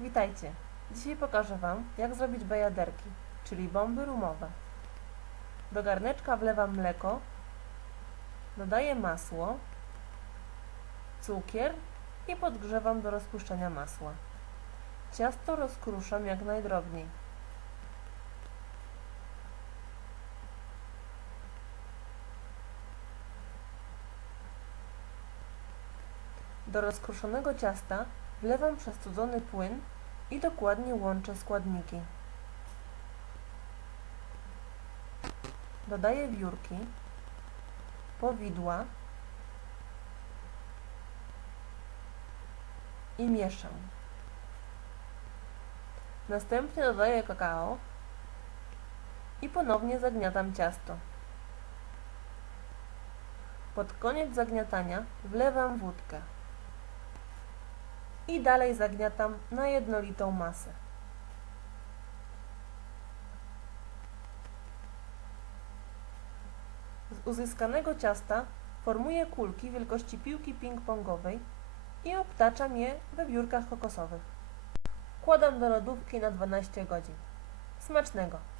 Witajcie! Dzisiaj pokażę Wam, jak zrobić bajaderki, czyli bomby rumowe. Do garneczka wlewam mleko, dodaję masło, cukier i podgrzewam do rozpuszczenia masła. Ciasto rozkruszam jak najdrobniej. Do rozkruszonego ciasta wlewam przestudzony płyn i dokładnie łączę składniki. Dodaję wiórki, powidła i mieszam. Następnie dodaję kakao i ponownie zagniatam ciasto. Pod koniec zagniatania wlewam wódkę i dalej zagniatam na jednolitą masę. Z uzyskanego ciasta formuję kulki wielkości piłki ping-pongowej i obtaczam je we wiórkach kokosowych. Kładam do lodówki na 12 godzin. Smacznego!